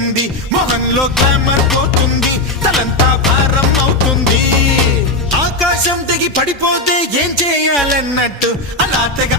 ఉంది, మొహంలో గ్లామర్ పోతుంది, తలంతా భారం అవుతుంది. ఆకాశం తెగి పడిపోతే ఏం చేయాలన్నట్టు అలా తెగ